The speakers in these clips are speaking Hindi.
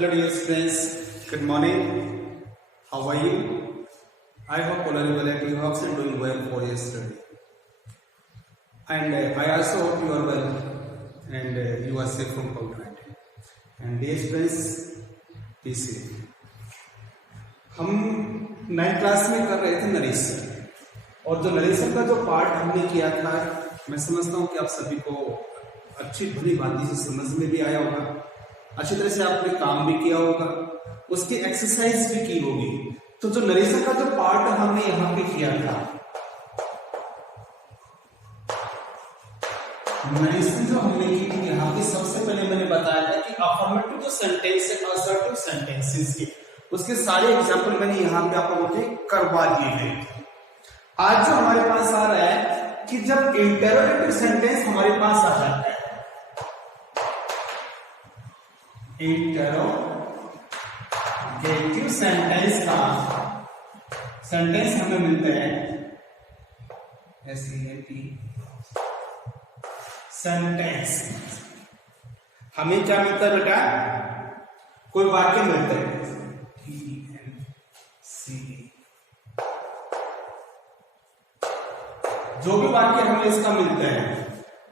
Hello dear friends, good morning. How are you? I hope all are well and you are also doing well for your study. And I also hope you are well and you are safe from COVID-19. And dear friends, be safe. हम 9th क्लास में कर रहे थे नरेशन, और जो नरेशन का जो पार्ट हमने किया था, मैं समझता हूँ कि आप सभी को अच्छी भली भांति से समझ में भी आया होगा, अच्छी तरह से आपने काम भी किया होगा, उसकी एक्सरसाइज भी की होगी। तो जो नरेशन का जो पार्ट हमने यहाँ पे किया था, नरेशन जो हमने की थी यहाँ पे, सबसे पहले मैंने बताया था कि अफर्मेटिव जो सेंटेंस है, असर्टिव सेंटेंसेस के उसके सारे एग्जाम्पल मैंने यहाँ पे आप लोगों के करवा दिए हैं। आज जो हमारे पास आ रहा है कि जब इंटरोगेटिव सेंटेंस हमारे पास आ जाता है, इंटरोगेटिव सेंटेंस का सेंटेंस हमें मिलता है SENT सेंटेंस। हमें क्या मिलता है बेटा? कोई वाक्य मिलता है, जो भी वाक्य हमें इसका मिलता है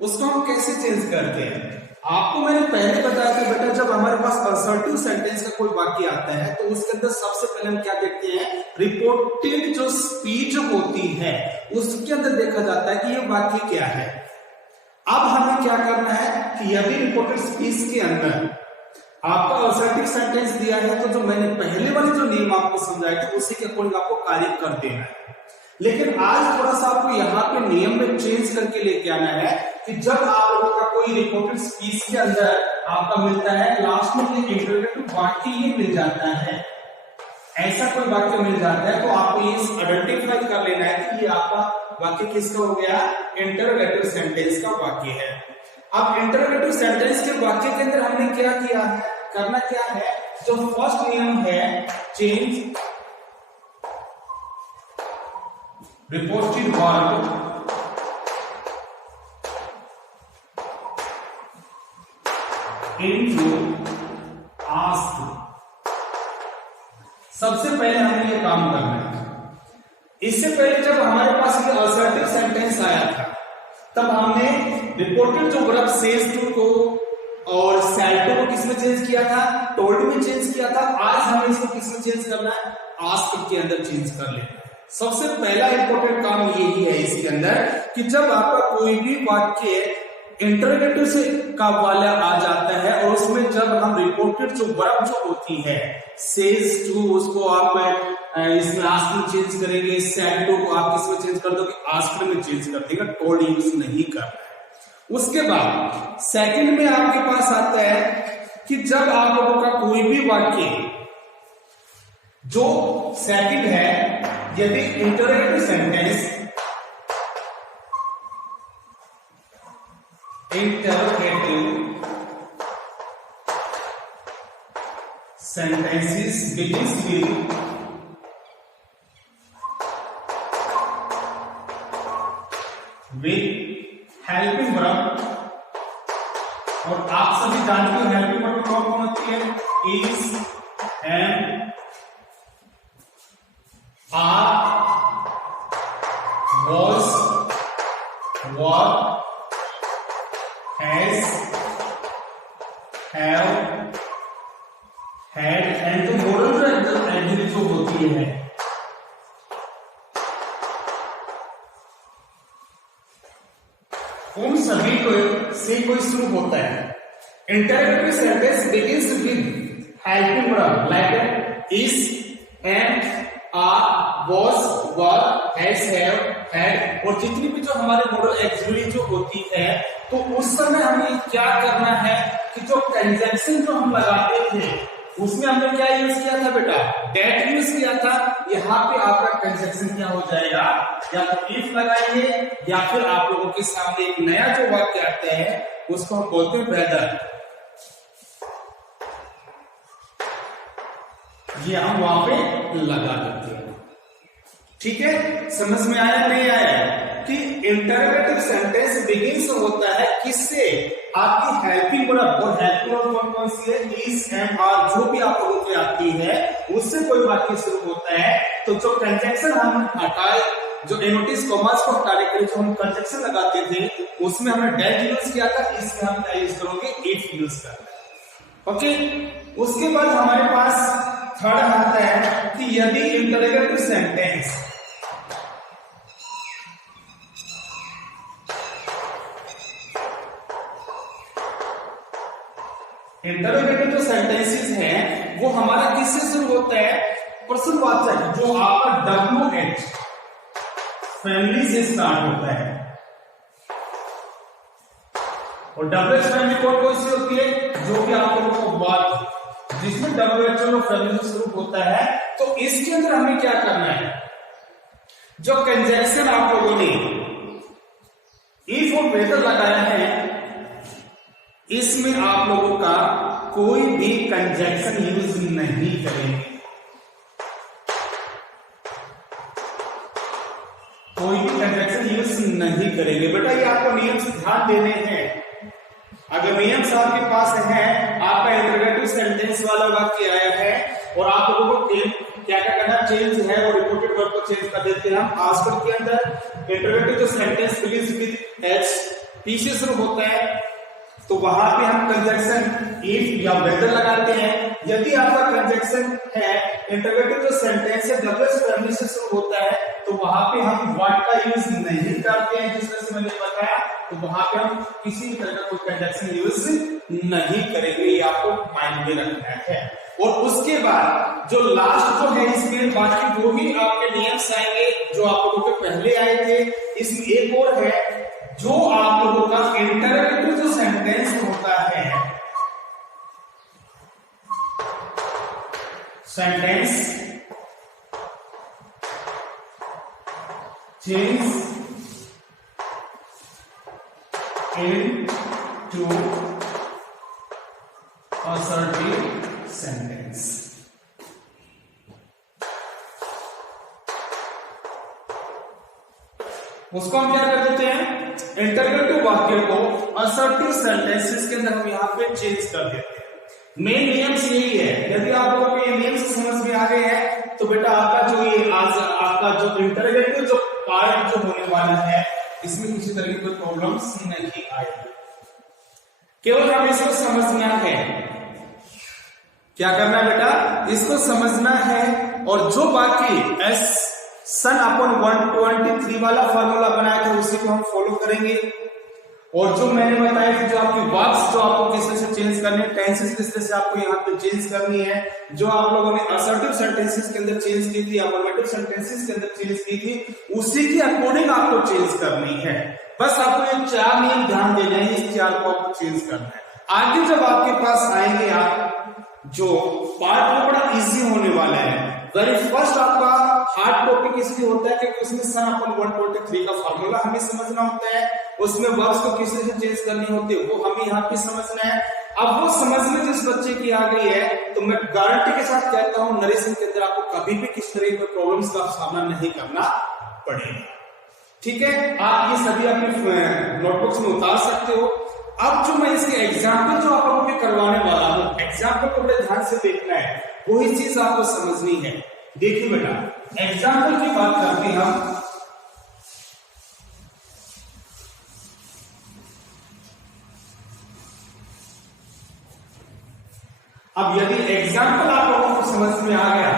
उसको हम कैसे चेंज करते हैं। आपको मैंने पहले बताया था बेटा, जब हमारे पास असर्टिव सेंटेंस का कोई वाक्य आता है तो उसके अंदर सबसे पहले हम क्या देखते हैं, रिपोर्टेड जो स्पीच होती है उसके अंदर देखा जाता है कि ये वाक्य क्या है। अब हमें क्या करना है कि यदि रिपोर्टेड स्पीच के अंदर आपका असर्टिव सेंटेंस दिया है तो जो मैंने पहले वाले जो नियम आपको समझाए थे उसी के अकॉर्डिंग आपको कार्य कर देना है। लेकिन आज थोड़ा सा आपको यहाँ पे नियम में चेंज करके लेके आना है कि जब आप लोगों का कोई रिपोर्टेड स्पीच के अंदर आपका मिलता है, लास्ट में एक इंटरोगेटिव वाक्य ये मिल जाता है, ऐसा कोई वाक्य मिल जाता है, तो आपको ये आइडेंटिफाई कर लेना है कि ये आपका वाक्य किसका हो गया, इंटरोगेटिव सेंटेंस का वाक्य है। अब इंटरोगेटिव सेंटेंस के वाक्य के अंदर हमने क्या किया है, करना क्या है, जो फर्स्ट नियम है, change reported verb into asked. सबसे पहले हमें ये काम करना है। इससे पहले जब हमारे पास ये असर्टिव सेंटेंस आया था तब हमने रिपोर्टेड जो वर्ब सेज टू को और सैड टू को किसमें चेंज किया था, टोल्ड में चेंज किया था। आज हमें इसको किसमें चेंज करना है, आस्क्ड के अंदर चेंज कर लेना है। सबसे पहला इंपॉर्टेंट काम यही है इसके अंदर कि जब आपका कोई भी वाक्य इंटरोगेटिव से का वाला आ जाता है और उसमें जब हम रिपोर्टेड जो वर्ब जो होती है सेज टू, उसको आप इसमें आस्क्ड में चेंज करेंगे, सैड टू को आप किसमें चेंज कर दोगे, आस्क्ड में चेंज कर देगा, टोल्ड यूज नहीं करना है। उसके बाद सेकंड में आपके पास आता है कि जब आप लोगों का कोई भी वाक्य जो सेकंड है, यदि interrogative sentence sentences begins with helping verb, और आप सभी जानते हो हेल्पिंग वर्ब कौन होती है, is, am, are, was, were, has, have, had, and जो मोरल एडजेक्टिव जो होती है उन सभी को से कोई शुरू होता है। Interrogative sentence begins with helping verb like is, am, are, was, were, has, have, had, और जितनी भी जो हमारे मॉडल एक्सुअली जो होती है तो उस समय हमें क्या करना है कि जो कंजंक्शन जो हम लगाते थे उसमें हमने क्या यूज किया था बेटा, डेट यूज किया था। यहाँ पे आपका कंजंक्शन क्या हो जाएगा, या तो इफ लगाएंगे या फिर आप लोगों के सामने एक नया जो वाक्य आता है उसको हम बोलते हैं वेदर, ये हम वहां पे लगा देते हैं। ठीक है, समझ में आया नहीं आया कि इंटरोगेटिव सेंटेंस बिगिंस होता है किससे, आपकी हेल्पिंग वर्ब, और हेल्पिंग वर्ब कौन कौन सी है, इस, एम, आर, जो भी आप लोगों की आती है उससे कोई वाक्य शुरू होता है तो जो कंजंक्शन हम हटाए, जो एनोटिस कॉमास को हटाने के लिए जो हम कंजंक्शन लगाते थे उसमें हमने डेट यूज किया था, इसमें हम क्या यूज करोगे, इफ यूज करना है। ओके, उसके बाद हमारे पास थर्ड आता है कि यदि इंटरोगेटिव सेंटेंस इंटरोगेटिव जो सेंटेंसेस हैं वो हमारा किससे शुरू होता है, प्रश्नवाचक जो आपका WH फैमिली से स्टार्ट होता है। और WH फैमिली कौन कौन सी होती है, जो भी आप लोगों को बात जिसमें WHO फैमिली से शुरू होता है, तो इसके अंदर हमें क्या करना है, जो कंजंक्शन आप लोगों ने इफ और वेदर लगाया है इसमें आप लोगों का कोई भी कंजंक्शन यूज नहीं करेंगे, कोई भी कंजंक्शन यूज नहीं करेंगे। बेटा ये आपको नियम से ध्यान देने हैं, अगर नियम से आपके पास है, आपका इंटरोगेटिव सेंटेंस वाला वाक्य आया है और आप लोगों को क्या क्या करना, चेंज है और रिपोर्टेड वर्ब को चेंज कर देते हैं हम। आजकल के अंदर इंटरोगेटिव जो sentence begins with H, P से शुरू होता है, तो वहां पे हम कंजंक्शन इफ या वेदर लगाते हैं। यदि आपका कंजंक्शन है इंटरोगेटिव जो सेंटेंस है WH फैमिली से शुरू होता है, तो वहां पे हम व्हाट का यूज नहीं करते हैं, जिस तरह से मैंने बताया, तो वहां पे हम किसी भी तरह का कोई कंजंक्शन यूज नहीं करेंगे, ये आपको माइंड में रखना है। और उसके बाद जो लास्ट जो है इसमें बाकी वो भी आपके नियम्स आएंगे जो आप लोगों के पहले आए थे। इसमें एक और है, जो आप लोगों का इंटरोगेटिव जो सेंटेंस होता है, sentence change into assertive sentence, उसको हम क्या कर देते हैं, इंटरोगेटिव वाक्य को असर्टिव सेंटेंसेस के अंदर हम यहां पे चेंज कर देते हैं। मेन नियम यही है, यदि आप लोगों को ये नियम से समझ में आ गए हैं तो बेटा आपका जो ये आज आपका जो इंटरोगेटिव जो पार्ट जो होने वाला है इसमें किसी तरह की कोई प्रॉब्लम्स नहीं आएगी, केवल हमें इसको समझना है। क्या करना है बेटा, इसको समझना है और जो बाकी एस सन अपॉन 123 वाला फॉर्मूला बनाया था उसी को हम फॉलो करेंगे। और जो मैंने बताया कि जो आपकी वर्ब्स जो आपको किस तरह से चेंज करने, टेंसेस किस तरह से आपको यहाँ पे चेंज करनी है, जो आप लोगों ने असर्टिव सेंटेंसेस के अंदर चेंज की थी, अफर्मेटिव सेंटेंसेस के अंदर चेंज की थी, उसी के अकॉर्डिंग आपको चेंज करनी है। बस आपको ये 4 नियम ध्यान देने हैं, इस 4 को आपको चेंज करना है। आगे जब आपके पास आएंगे आप, जो पार्ट वो बड़ा इजी होने वाला है। वेरी फर्स्ट आपका हार्ड टॉपिक इसलिए होता है क्योंकि उसमें सन अपॉन 123 का फॉर्मूला हमें समझना होता है, उसमें वर्ब्स को किस तरह से चेंज करनी होती है वो हमें यहाँ पे समझना है। अब वो समझने जिस बच्चे की आ गई है तो मैं गारंटी के साथ कहता हूँ नरेशन के अंदर आपको कभी भी किस तरह के प्रॉब्लम्स का सामना नहीं करना पड़ेगा। ठीक है, आप ये सभी अपनी नोटबुक्स में उतार सकते हो। अब जो मैं इसके एग्जाम्पल जो आप लोगों के करवाने वाला हूं, एग्जाम्पल को बड़े ध्यान से देखना है, वही चीज आपको समझनी है। देखिए बेटा, एग्जाम्पल की बात करते हैं हम। अब यदि एग्जाम्पल आप लोगों को समझ में आ गया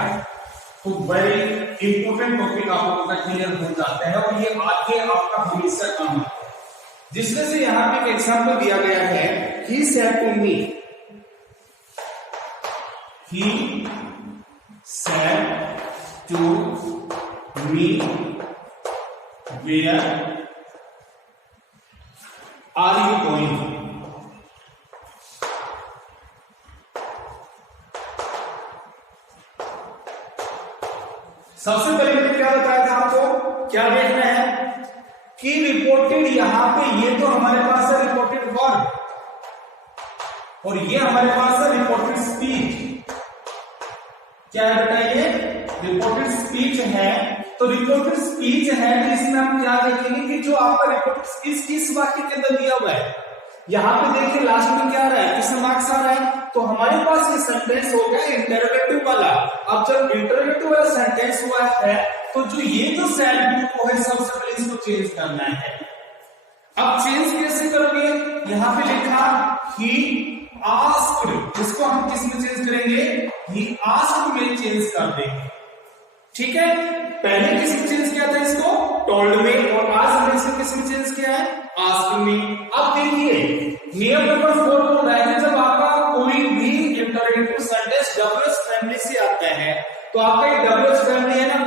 तो वेरी इंपोर्टेंट टॉपिक आप लोगों का क्लियर हो जाता है और ये आगे आपका हमेशा काम है। जिसमें से यहां पे एक एग्जाम्पल दिया गया है, he said to me, he said to me where are you going. सबसे पहले मैंने क्या बताया था आपको, क्या देखना है कि रिपोर्टेड, यहां पे ये तो हमारे पास है रिपोर्टेड वर्ब और ये हमारे पास है रिपोर्टेड स्पीच। क्या है बेटा, ये रिपोर्टेड स्पीच है। तो रिपोर्टेड स्पीच है तो इसमें हम क्या देखेंगे कि जो आपका रिपोर्टेड स्पीच किस वाक्य के अंदर दिया हुआ है, यहाँ पे देखिए लास्ट में क्या आ रहा है, किसमें मार्क्स आ रहा है, तो हमारे पास ये सेंटेंस हो गया इंटरोगेटिव वाला। अब जब इंटरोगेटिव वाला सेंटेंस हुआ है तो जो ये जो सैलरी को है सबसे पहले इसको चेंज करना है। अब चेंज कैसे करोगे, यहाँ पे लिखा ही आस्क्ड, इसको हम किस में चेंज करेंगे, ही आस्क्ड में चेंज कर देंगे। ठीक है, पहले किस में चेंज किया था इसको, टोल्ड में, और आज हमने इसको किस में चेंज किया है, आस्क्ड में। अब देखिए नियम नंबर 4 बोल रहा है कि जब आपका कोई भी इंटरोगेटिव सेंटेंस डब्ल्यूएच फैमिली से आता है तो आपका ये डब्ल्यूएच फैमिली है ना,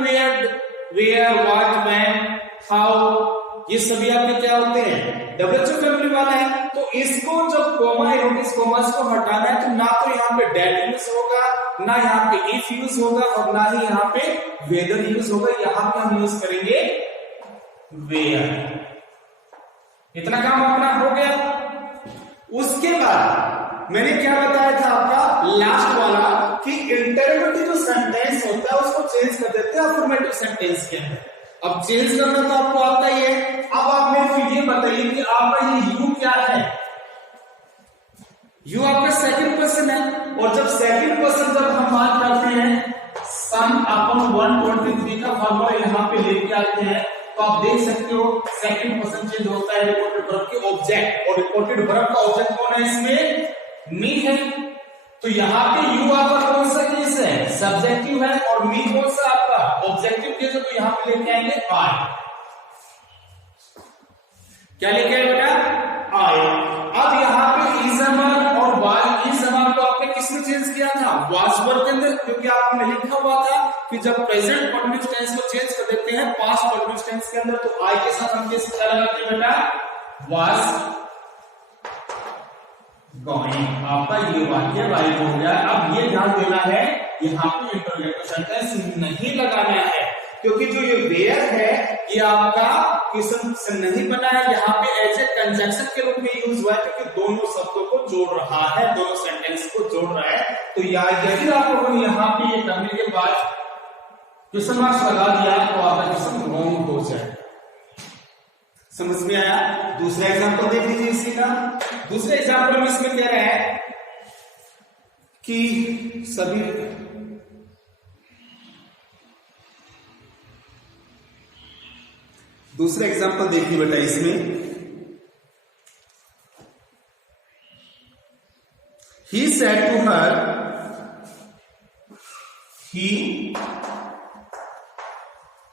वेयर, व्हाट, व्हेन, हाउ, ये सभी आपके क्या होते हैं, डब्ल्यूएच फैमिली वाला है। तो इसको जब कॉमा एरोटिस कॉमास को हटाना है तो ना तो यहाँ पे डेट यूज होगा, ना यहाँ पे इफ यूज होगा, और ना ही यहाँ पे वेदर यूज होगा, यहाँ पे हम यूज करेंगे वेयर। इतना काम अपना हो गया। उसके बाद मैंने क्या बताया था आपका लास्ट वाला कि इंटरोगेटिव जो सेंटेंस होता है उसको चेंज कर देते हैं अफर्मेटिव सेंटेंस के अंदर। अब चेंज करना तो आपको आता ही है। अब आप मेरे को ये बताइए कि आपका ये यू क्या है, यू आपका सेकंड पर्सन है, और जब सेकंड पर्सन जब हम बात करते हैं सम अपॉन 123 का फॉर्मूला यहाँ पे लेके आते हैं तो आप देख सकते हो सेकंड पर्सन चेंज होता है रिपोर्टेड वर्ब के ऑब्जेक्ट, और रिपोर्टेड वर्ब का ऑब्जेक्ट कौन है इसमें, मी है। तो यहाँ पे यू आपका कौन सा केस है, सब्जेक्टिव है, और मी कौन सा आपका ऑब्जेक्टिव केस है, तो यहाँ पे लेके आएंगे आई। क्या लेके आए बेटा, आई। अब यहाँ पे इज अमर और वाज इज अमर को आपने किसमें चेंज किया था, वाज वर्ब के अंदर, क्योंकि आपने लिखा हुआ था कि जब प्रेजेंट कंटीन्यूअस टेंस को चेंज कर देते हैं पास्ट कंटीन्यूअस टेंस के अंदर तो आई के साथ हम कैसे क्या लगाते हैं बेटा, वाज गोइंग। आपका ये वाक्य राइट हो गया। अब ये ध्यान देना है यहाँ पे इंटरोगेटिव सेंटेंस नहीं लगाना है, क्योंकि जो ये वेयर है ये आपका किस्म से नहीं बना है, यहाँ पे एज ए कंजंक्शन के रूप में यूज हुआ है, क्योंकि दोनों शब्दों को जोड़ रहा है, दोनों सेंटेंस को जोड़ रहा है। तो यदि आप लोगों ने यहाँ पे ये करने के बाद क्वेश्चन मार्क्स लगा दिया तो आपका क्वेश्चन रॉन्ग हो जाए। समझ में आया। दूसरा एग्जांपल देख लीजिए इसी का। दूसरे एग्जांपल में इसमें कह रहा है कि सभी दूसरा एग्जांपल देखिए बेटा इसमें, he said to her, he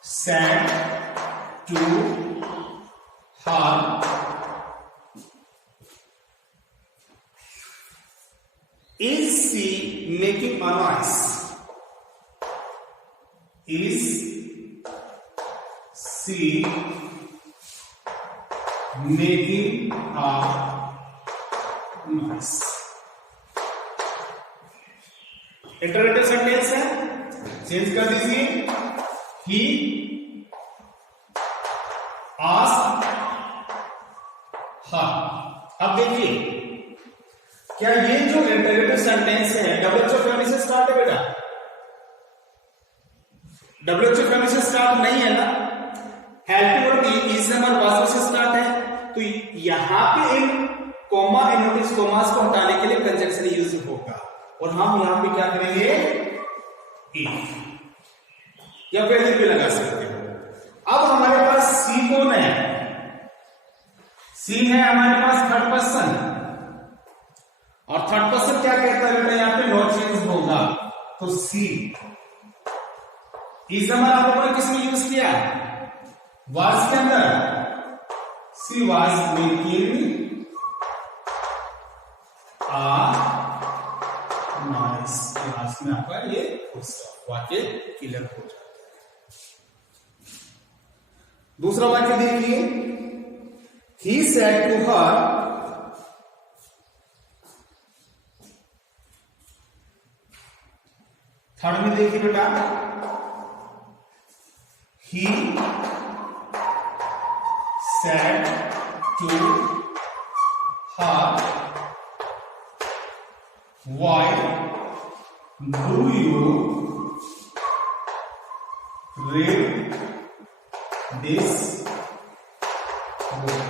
said to her, is she making a noise? Is she making a noise? Interrogative sentence है, चेंज कर दीजिए, he asked her। अब देखिए क्या ये जो इंटरोगेटिव सेंटेंस है डब्ल्यूएचओ फैमिली से स्टार्ट है बेटा, डब्ल्यूएचओ फैमिली से स्टार्ट नहीं है ना, helping verb is Amar was से स्टार्ट है। तो यहां पे इन कॉमा इनवर्टेड कॉमास को हटाने के लिए कंजंक्शन यूज होगा, और हम यहां पे क्या करेंगे, इफ या फिर भी लगा सकते हो। अब हमारे पास सी कौन है, सी है हमारे पास थर्ड पर्सन, और थर्ड पर्सन क्या कहता है बेटा, यहां पे नो चेंज होगा। तो सी इज अमर आप लोगों ने किसमें यूज किया, वाज के अंदर, she was making noise. Last में आपका ये वाक्य क्लियर हो जाता है। दूसरा वाक्य देखिए, he said to her, third में देखिए बेटा, he said to her, why do you read this book?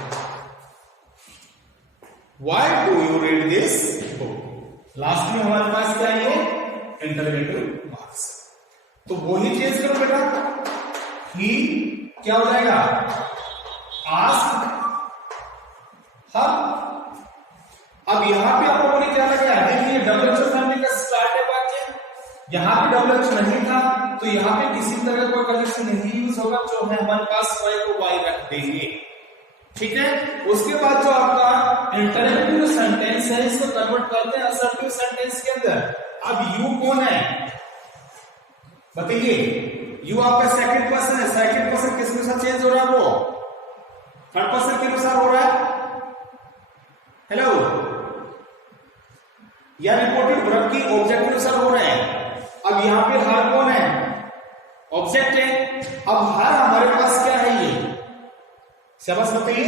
This book. Last में हमारे पास क्या है, इंटरोगेटिव मार्क्स। तो वो ही चेंज करो बेटा, ही क्या हो जाएगा, आस्क्ड हर। अब यहां पे आप लोगों ने क्या लगाया, देखिए डब्ल्यूएच फैमिली का स्टार्ट है वाक्य, यहां पे डब्ल्यूएच नहीं था तो यहां पे किसी तरह कोई कंडीशन नहीं यूज होगा, जो है हमारे पास वाई को वाई रख देंगे, ठीक है। उसके बाद जो आपका इंटरेक्टिव सेंटेंस है इसको कन्वर्ट करते हैं असर्टिव सेंटेंस के अंदर। अब यू कौन है बताइए, यू आपका सेकंड पर्सन है, सेकंड पर्सन किसके साथ चेंज हो रहा है, वो थर्ड पर्सन के अनुसार हो रहा है, हेलो, या रिपोर्टेड वर्ब की ऑब्जेक्ट के अनुसार हो रहा है। अब यहां पे हर कौन है, ऑब्जेक्ट है। अब हर हमारे पास क्या है, ये शाबाश बताइए,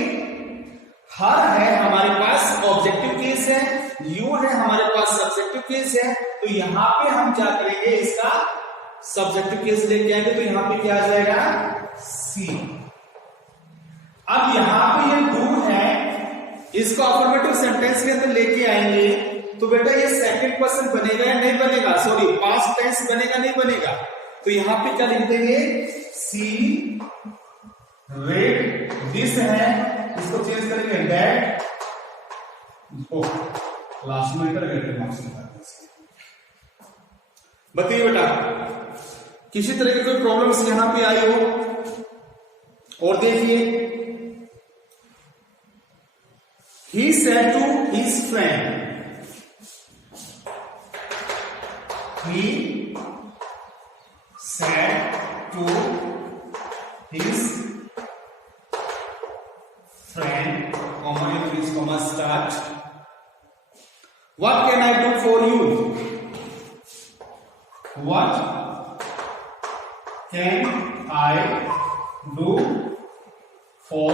हर है हमारे पास ऑब्जेक्टिव केस है, यू है हमारे पास सब्जेक्टिव केस है। तो यहां पे हम क्या करेंगे, इसका सब्जेक्टिव केस लेके आएंगे, तो यहां पे क्या आ जाएगा, सी। अब यहां पे ये डू है, इसको अफर्मेटिव सेंटेंस के अंदर लेके आएंगे, तो बेटा ये सेकंड पर्सन बनेगा या नहीं बनेगा, सॉरी पास्ट टेंस बनेगा नहीं बनेगा। तो यहां पे क्या लिख देंगे, सी रेड दिस है, इसको चेंज करेंगे दैट, लास्ट में इंटरोगेटिव मार्क्स। बताइए बेटा, किसी तरह की कोई प्रॉब्लम्स यहां पे आई हो। और देखिए, he said to his friend, he said to his friend, comma English, comma start, what can I do for you? What can I do for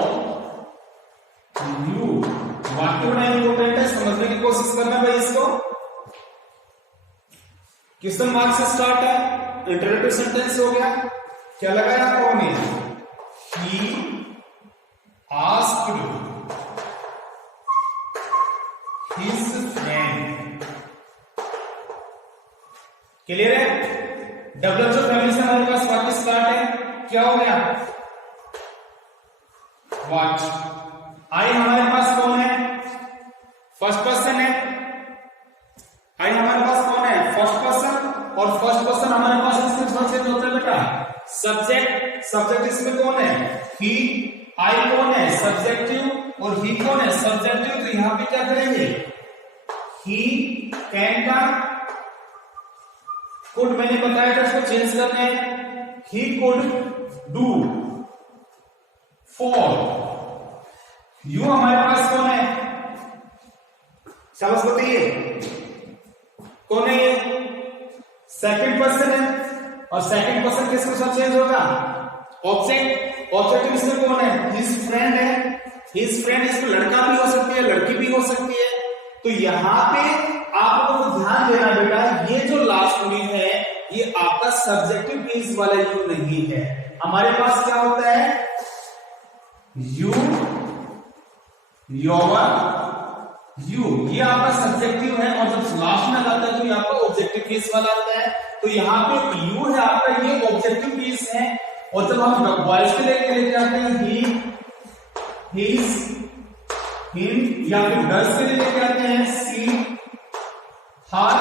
you? वाक्य बड़ा इंपॉर्टेंट है, समझने की कोशिश करना भाई इसको। किस मार्क्स से स्टार्ट है, इंटरोगेटिव सेंटेंस हो गया, क्या लगाया कौन है, he asked his friend, clear है। डब्ल्यूएचओ फैमिली से हमारे पास वाक्य स्टार्ट है, क्या हो गया, वॉच। आई हमारे पास कौन है, फर्स्ट पर्सन है, आई हमारे पास कौन है, फर्स्ट पर्सन, और फर्स्ट पर्सन हमारे पास किसके साथ चेंज होता है बेटा, सब्जेक्ट। सब्जेक्ट इसमें कौन है, ही। आई कौन है, सब्जेक्टिव, और ही कौन है, सब्जेक्टिव। तो यहां पे क्या करेंगे, ही कैन का कुड मैंने बताया था, इसको चेंज करना है, he could do for you. हमारे पास कौन है, शाबाश बताइए, कौन है ये, सेकंड पर्सन है, और सेकंड पर्सन किसके साथ चेंज होगा, ऑब्जेक्ट। ऑब्जेक्ट इसमें कौन है, हिज फ्रेंड है, हिज फ्रेंड इसमें लड़का भी हो सकती है, लड़की भी हो सकती है। तो यहां पे आप लोगों को ध्यान देना बेटा, ये जो लास्ट में है ये आपका सब्जेक्टिव केस वाला यू नहीं है। हमारे पास क्या होता है, यू, योर, यू, ये आपका सब्जेक्टिव है, और जब लास्ट में आता है तो ये आपका ऑब्जेक्टिव केस वाला आता है। तो यहाँ पे यू है आपका, ये ऑब्जेक्टिव केस है, और जब हम बॉयज के लेके आते हैं ही, हिज, हिम, या फिर गर्ल्स के लिए लेके आते हैं सी, हर,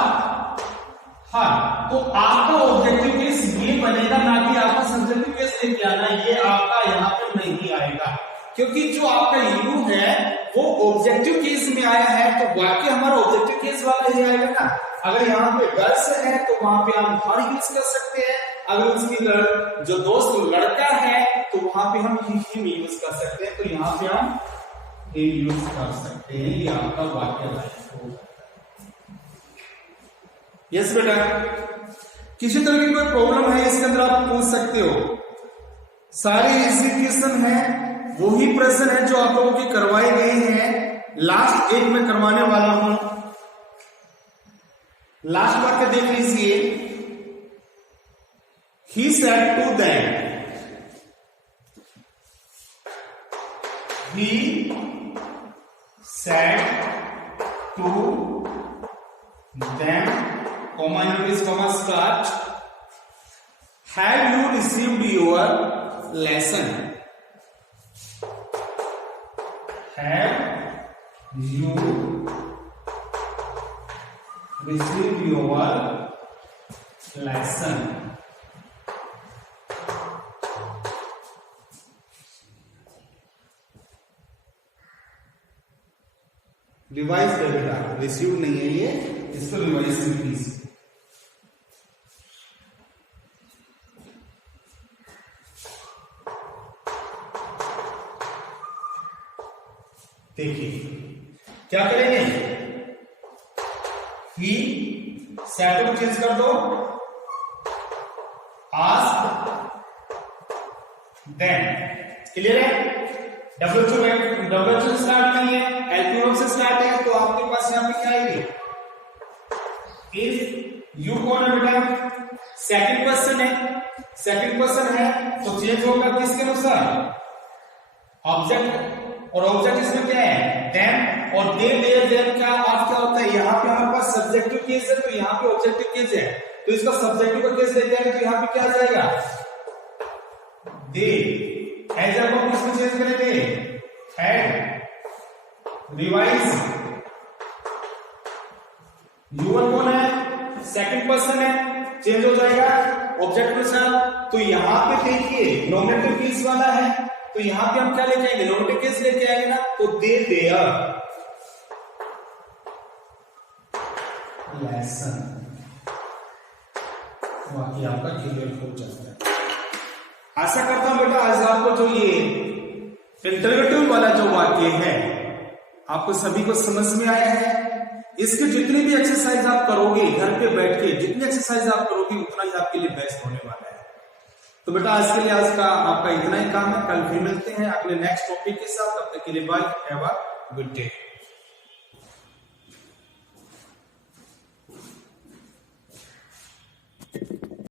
हर, तो आपका ऑब्जेक्टिव केस ये बनेगा, ना कि आपका सब्जेक्टिव केस लेके आना, ये आपका यहाँ पे नहीं आएगा, क्योंकि जो आपका यू है वो ऑब्जेक्टिव केस में आया है, तो वाक्य हमारा ऑब्जेक्टिव केस वाला ही आएगा ना। अगर यहाँ पे गर्ल्स है तो वहां पे हम हर यूज कर सकते हैं, अगर उसकी जो दोस्त लड़का है तो वहां पे हम हिम यूज कर सकते हैं, तो यहाँ पे हम यूज कर सकते हैं, ये आपका वाक्य होगा। यस बेटा, किसी तरह की कोई प्रॉब्लम है इसके अंदर आप पूछ सकते हो। सारे इसी क्वेश्चन है, वही प्रश्न है जो आप लोगों की करवाए गए हैं। लास्ट एक में करवाने वाला हूं, लास्ट वाक्य देख लीजिए, he said to them, he said to them, comma notice, comma start. Have you received your lesson? Have you received your lesson? Revise कर बेटा, रिसीव नहीं है ये, इसको रिवाइज करें प्लीज। देखिए क्या करेंगे, ही सेट को चेंज कर दो, आस्क देन, क्लियर है। डब्ल्यू से स्टार्ट नहीं है, एलपी से स्टार्ट है, तो आपके पास यहां पे क्या आएगी, इफ यू कौन है बेटा, सेकंड पर्सन है, सेकंड पर्सन है तो चेंज होगा किसके अनुसार, ऑब्जेक्ट, और ऑब्जेक्ट इसमें क्या है, देम, और दे देयर देम का अर्थ क्या होता है, यहाँ पे हमारे पास सब्जेक्टिव केस है तो यहाँ पे ऑब्जेक्टिव केस है, तो इसका सब्जेक्टिव का केस लेते हैं तो यहाँ पे क्या आ जाएगा, दे, एज आप किसमें चेंज करेंगे, हैड, रिवाइज, यूवर कौन है, सेकंड पर्सन है, चेंज हो जाएगा ऑब्जेक्ट के साथ, तो यहाँ पे देखिए नॉमिनेटिव केस वाला है, तो यहां पे हम क्या लेके आएंगे, नॉमिनेटिव केस लेके आएंगे ना, तो दे देयर लेसन, बाकी आपका क्लियर हो जाता है। आशा करता हूं बेटा आज आपको जो ये इंटरोगेटिव वाला जो वाक्य है आपको सभी को समझ में आया है। इसके जितनी भी एक्सरसाइज आप करोगे घर पे बैठ के, जितनी एक्सरसाइज आप करोगे उतना ही आपके लिए बेस्ट होने वाला है। तो बेटा आज के लिए आज का आपका इतना ही काम है, कल फिर मिलते हैं अगले नेक्स्ट टॉपिक के साथ, तब तक के लिए bye, have a good day.